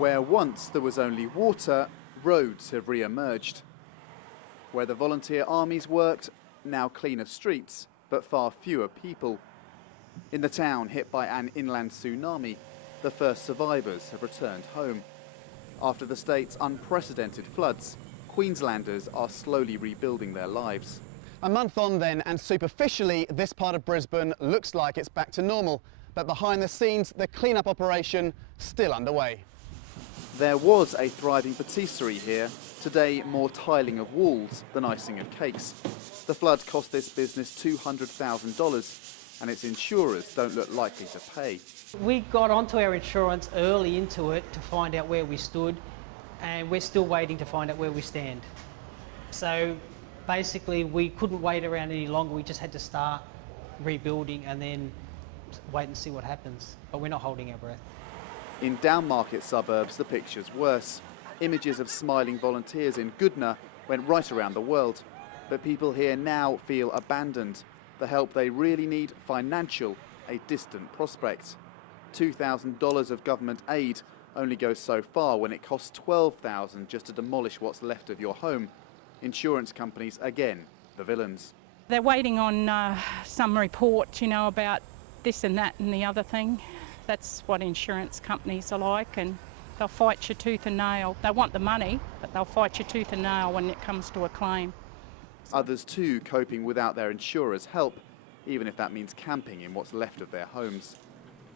Where once there was only water, roads have re-emerged. Where the volunteer armies worked, now cleaner streets, but far fewer people. In the town hit by an inland tsunami, the first survivors have returned home. After the state's unprecedented floods, Queenslanders are slowly rebuilding their lives. A month on then, and superficially, this part of Brisbane looks like it's back to normal. But behind the scenes, the clean-up operation still underway. There was a thriving patisserie here. Today, more tiling of walls than icing of cakes. The flood cost this business $200,000, and its insurers don't look likely to pay. We got onto our insurance early into it to find out where we stood, and we're still waiting to find out where we stand. So basically, we couldn't wait around any longer. We just had to start rebuilding and then wait and see what happens. But we're not holding our breath. In downmarket suburbs, the picture's worse. Images of smiling volunteers in Goodna went right around the world. But people here now feel abandoned. The help they really need, financial, a distant prospect. $2,000 of government aid only goes so far when it costs $12,000 just to demolish what's left of your home. Insurance companies, again, the villains. They're waiting on some report, about this and that and the other thing. That's what insurance companies are like, and they'll fight you tooth and nail. They want the money, but they'll fight you tooth and nail when it comes to a claim. Others too coping without their insurers' help, even if that means camping in what's left of their homes.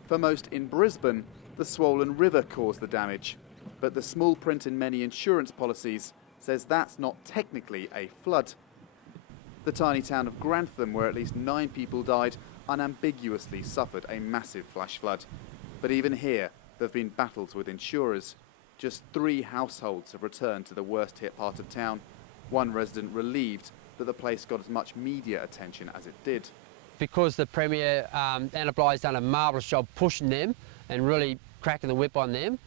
For most in Brisbane, the swollen river caused the damage, but the small print in many insurance policies says that's not technically a flood. The tiny town of Grantham, where at least 9 people died, unambiguously suffered a massive flash flood. But even here, there have been battles with insurers. Just 3 households have returned to the worst hit part of town. One resident relieved that the place got as much media attention as it did. Because the Premier, Anna Bly's done a marvellous job pushing them and really cracking the whip on them.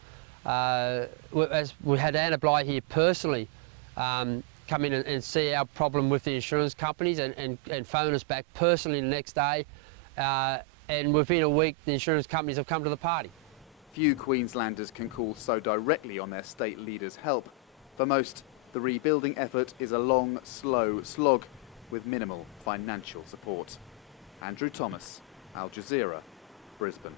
As we had Anna Bly here personally come in and see our problem with the insurance companies and phone us back personally the next day. And within a week, the insurance companies have come to the party. Few Queenslanders can call so directly on their state leaders' help. For most, the rebuilding effort is a long, slow slog with minimal financial support. Andrew Thomas, Al Jazeera, Brisbane.